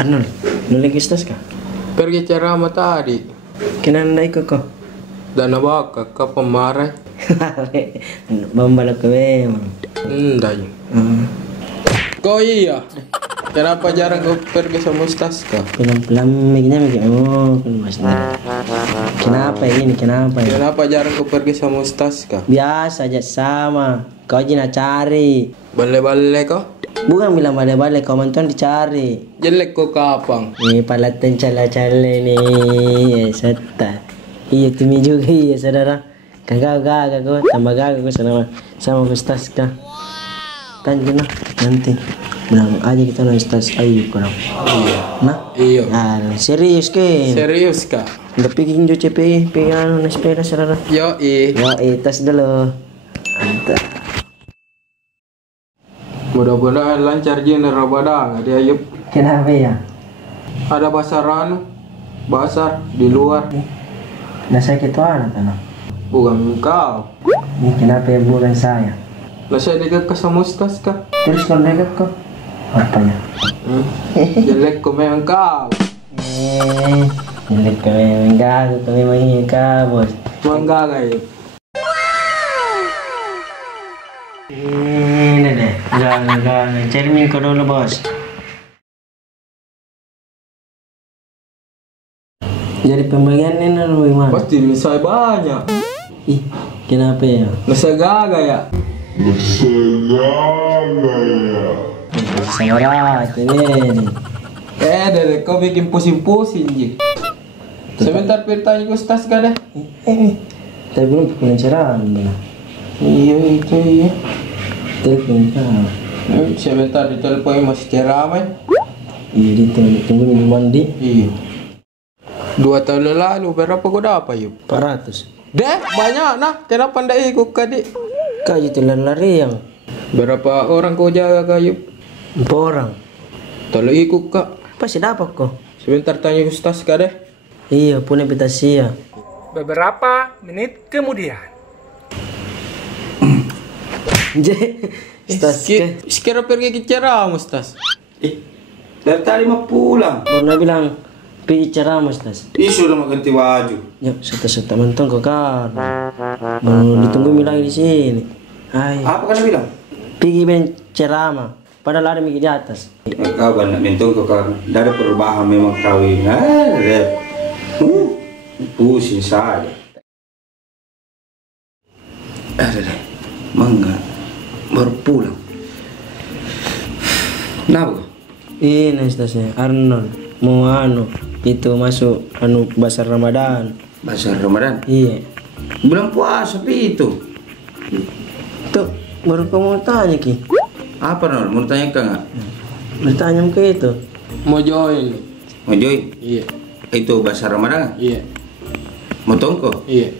Arnold, nulis Ustaz kah? Pergi ceramah tadi. Kenapa ikut kau? Dan apa ke pemarah? Membalap ke memang. Enggak. Kau iya. Kenapa jarang kau pergi sama Ustaz kah? Pelan-pelan mikirnya Mas. Kenapa ini? Kenapa ya? Kenapa jarang kau pergi sama Ustaz kah? Biasa aja sama. Kau aja cari. Bale-bale kau? Bukan bilang balik-balik, kau mantan dicari. Jelek kau kapang. Ini palatan cala-cala nih, seta. Iya tumi juga iya saudara. Kagak kau tambah gagak kau sama Ustaz kah? Tanjung nanti bilang aja kita nang Ustaz Ayub kurang. Nah, Iya. Serius ke? Serius kah? Udah piking jo CPI, pikiran sepeda saudara. Yo Tas dulu. Mantap. Mudah-mudahan lancar jin Ramadan dia Ayub. Kenapa ya? Ada basar di luar. Nah saya gitu anak tanah. Bukan kau. Ini kenapa ya bukan saya? Lah saya dekat sama Ustaz kah? Terus kalau dekat kok apanya? Jelek kau memang kau. Jelek kau memang kau memang ini kau bos. Mangga Ayub. Ini deh, jangan cermin kau dulu bos. Jadi pembagian ini bagaimana? Pasti misal banyak. Ih, kenapa ya? Nasa gaga ya. Saya ini. Deh, kau bikin pusing-pusing ji. Sebentar tanya ke Ustaz kah deh? Tapi belum pencerahan benar. Iya itu iya. Telepon kah? Sebentar ditelepon masih ceramah. Iya ditunggu minum mandi. Iya. 2 tahun lalu berapa kau dapat Yub? 400. Deh banyak nah. Kenapa ndak ikut kadik? Kau itu lari yang Berapa orang kau jaga kak Yub? 4 orang. Tolong ikut kak. Pasti dapat kok. Sebentar tanya ke Ustaz kak deh. Iya punya petasia. Beberapa menit kemudian. Ustaz ke? Sekira pergi ke ceramah Ustaz. Dari tadi mau pulang. Pernah bilang pergi ceramah Ustaz. Sudah mau ganti baju. Ya serta mentong kok kan. Mau ditunggu bilang di sini. Hai. Apa kan bilang? Pergi ceramah. Padahal ada mikir di atas. Kau banyak mentong kau kan. Dari perubahan memang kawin. Pusing saja. Ada deh. Mangga baru pulang. Kenapa? Ini Ustaznya Arnold mau itu masuk basar Ramadan. Basar Ramadan? Iya. Bulan puasa itu. Tuh baru kamu tanya Ki. Apa Nol? Mau tanya nggak? Bertanya ke itu. Mau join. Mau join? Iya. Itu basar Ramadan? Iya. Mau tongko? Iya.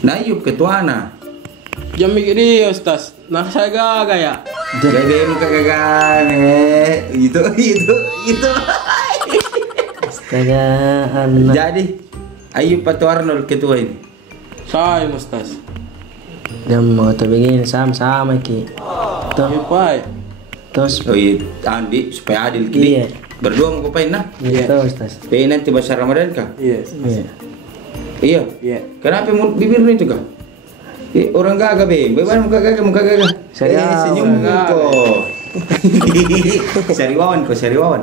Nah yuk ketuana. Jam mikir dia Ustaz. Nah saya gaga ya. Jadi muka gagane. Itu. Astaga Arnold. Jadi ayo Patu Arnold ketua ini. Saya Ustaz. Dia mau tuh begini sama Ki. Tuh Iya Pak. terus. Oh iya, Andi supaya adil gini. Iya. Berdua mau kopain nah. Iya tuh Ustaz. Pengen nanti basar Ramadan kah? Iya. Iya. Iya. Iya. Kenapa mau bibir itu kah? Orang gagah be, bagaimana muka gagah? Sariawan. Senyum kok. Sariawan. Sariawan.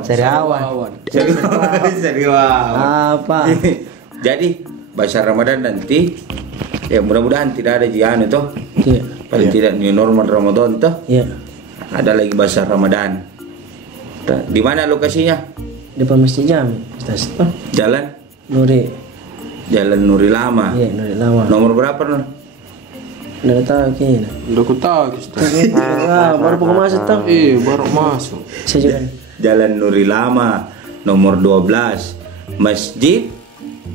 Apa? Jadi basar Ramadan nanti ya mudah-mudahan tidak ada jian itu. Iya. Paling tidak new normal Ramadan toh. Iya. Ada lagi basar Ramadan. Di mana lokasinya? Depan Masjid Jami Ustaz. Oh, Jalan Nuri Lama. Iya Nuri Lama. Nomor berapa non? Nggak tahu Ki. Udah ku tahu Ustaz. Baru pokok masuk tuh. Iya baru masuk. Saya juga. Jalan Nuri Lama nomor 12 Masjid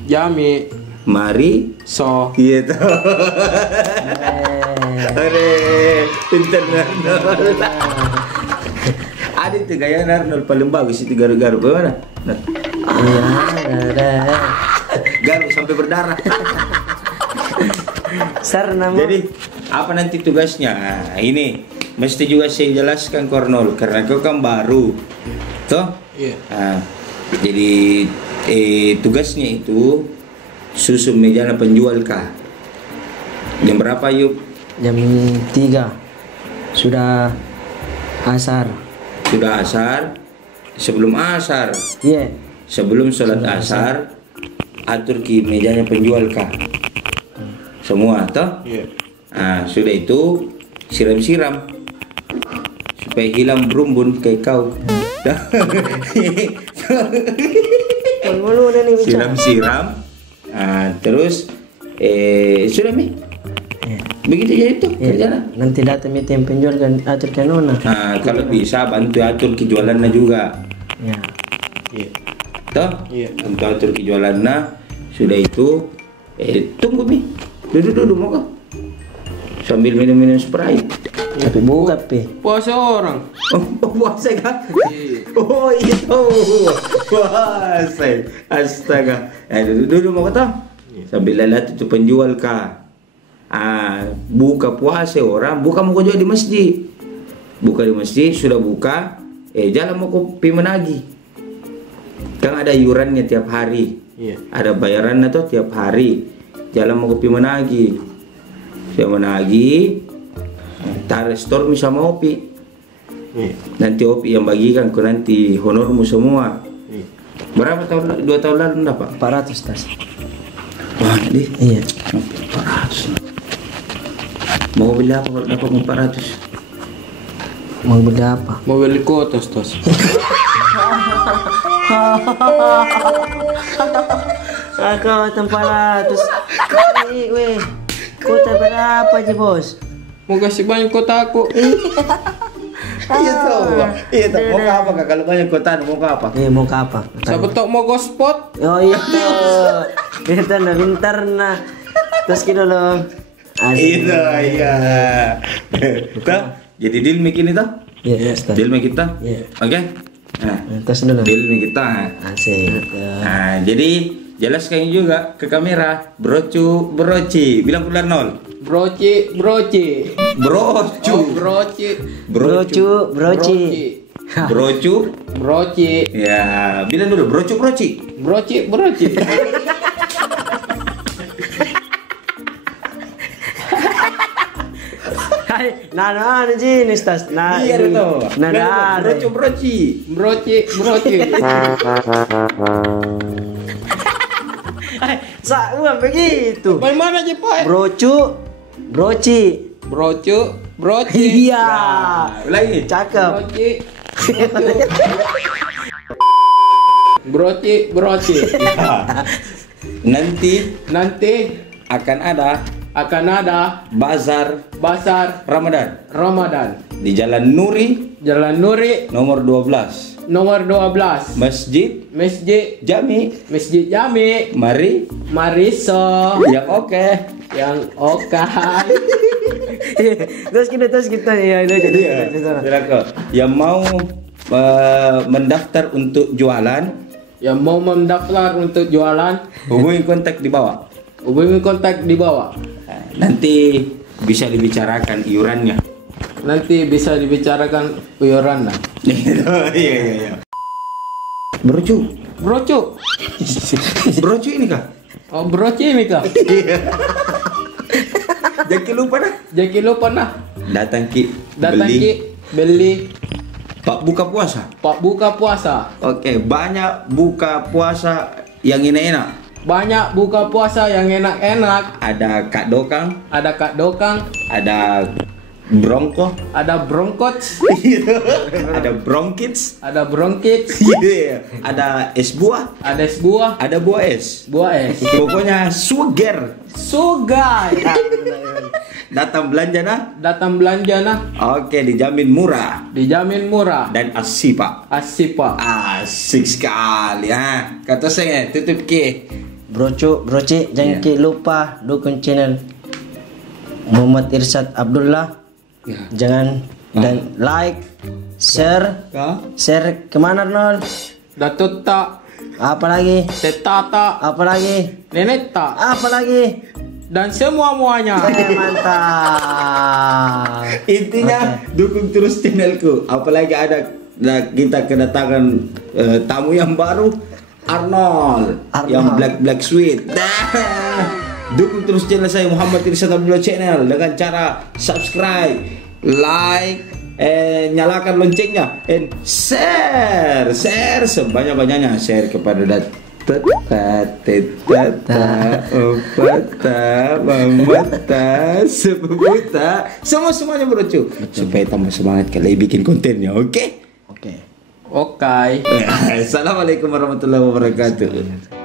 Jami. Mari So. gitu. Are pintar Arnold. Ada tuh gaya Arnold paling bagus itu garu-garu bagaimana? Iya, ada. Garu sampai berdarah. Sar nama. Jadi apa nanti tugasnya? Nah, ini mesti juga saya jelaskan Kornol karena kau kan baru. Toh? Iya. Nah, jadi tugasnya itu susun meja penjual kah? Jam berapa yuk? Jam 3 sudah asar. Sudah asar. Sebelum asar, Iya. sebelum sholat asar, atur ki mejanya penjual kah? Semua, toh? Iya. Nah, sudah itu siram-siram supaya hilang berumbun kayak kau. Mulu nih bicara. Siram-siram. Nah, terus sudah mi. Iya. Begitu ya itu Iya. kerjanya. Nanti datang meeting penjual kan atur kan nona. Nah, kalau bisa bantu atur kejualannya juga. Ya. Iya. Toh? Iya. Bantu atur kejualannya. Sudah itu tunggu mi. Duduk mau kau. Sambil minum-minum Sprite. Tapi buka pi. Puasa orang. Oh, puasa kan? Iya. Oh itu puasa. Astaga. Duduk mau kau. Sambil lihat itu penjual kah? Buka puasa orang, buka mau jual di masjid. Buka di masjid, sudah buka, jalan mau kopi menagih. Kan ada iurannya tiap hari. Iya. Ada bayarannya tuh tiap hari. Jalan mau kopi menagih. Saya menagih, taruh store sama opi. Iya. Nanti opi yang bagikan ke nanti honormu semua. Iya. Berapa tahun? 2 tahun lalu dapat? 400 tas. Wah, deh. Iya. 400. Mau beli apa kalau dapat 400? Mau beli apa? Mau beli kotas tos. Aku tempat terus. Weh. Kota berapa aja bos? Mau kasih banyak kota aku. Iya tuh. Iya tuh. Mau ke apa kak? Kalau banyak kota mau ke apa? Mau ke apa? Siapa tau mau gospot? Oh iya. Kita na pintar na. Terus kita dong. Itu iya. Tuh. Jadi deal mic ini tuh. Iya, Ustaz. Deal mic kita. Iya. Oke. Nah, Terus dulu. deal mic kita. Asik. Nah, jadi jelaskan juga ke kamera. Brocu, broci. Bilang keluar 0. Broci. Brocu. Oh, broci. Brocu, broci. Brocu. Broci. Ya, bilang dulu brocu, broci. Broci. Hai, nah jenis tas. Nah, Iya itu. Nah, brocu, broci. Broci. Uang begitu. Bagaimana aja Pak? Brocu, broci. Broci. Iya. Ulangi. Cakep. Broci. Nanti akan ada bazar Ramadan di Jalan Nuri nomor 12. Masjid Jami. Mari yang oke. Terus kita ya itu jadi. Silakan. Yang mau mendaftar untuk jualan, hubungi kontak di bawah. Nanti bisa dibicarakan iurannya. Iya. Brocu ini kah? Oh, broci ini kah? Jangan lupa dah. Datang ki beli Pak buka puasa. Oke, Banyak buka puasa yang enak-enak. Ada Kak Dokang, ada Bronko, ada bronkot, ada Bronkits, Iya. ada es buah, ada buah es. Pokoknya sugar. Datang belanja nah. Oke, dijamin murah dan asik pak. Asik sekali ya. Kata saya tutup ke. Broci, jangan lupa dukung channel Muhammad Irsyad Abdullah. Ya. Jangan dan like, share kemana Nol? Datuk tak, Apa lagi? tetata, Apa lagi? nenek tak, Apa lagi? dan semua-muanya. Mantap. Intinya dukung terus channelku. Apalagi ada kita kedatangan tamu yang baru, Arnold. Yang Black Sweet. Dukung terus channel saya Muhammad Irsad Abdullah Channel dengan cara subscribe, like, nyalakan loncengnya, and share sebanyak-banyaknya, share kepada semuanya berucu supaya tambah semangat kalian bikin kontennya. Oke. Oke. Assalamualaikum warahmatullahi wabarakatuh.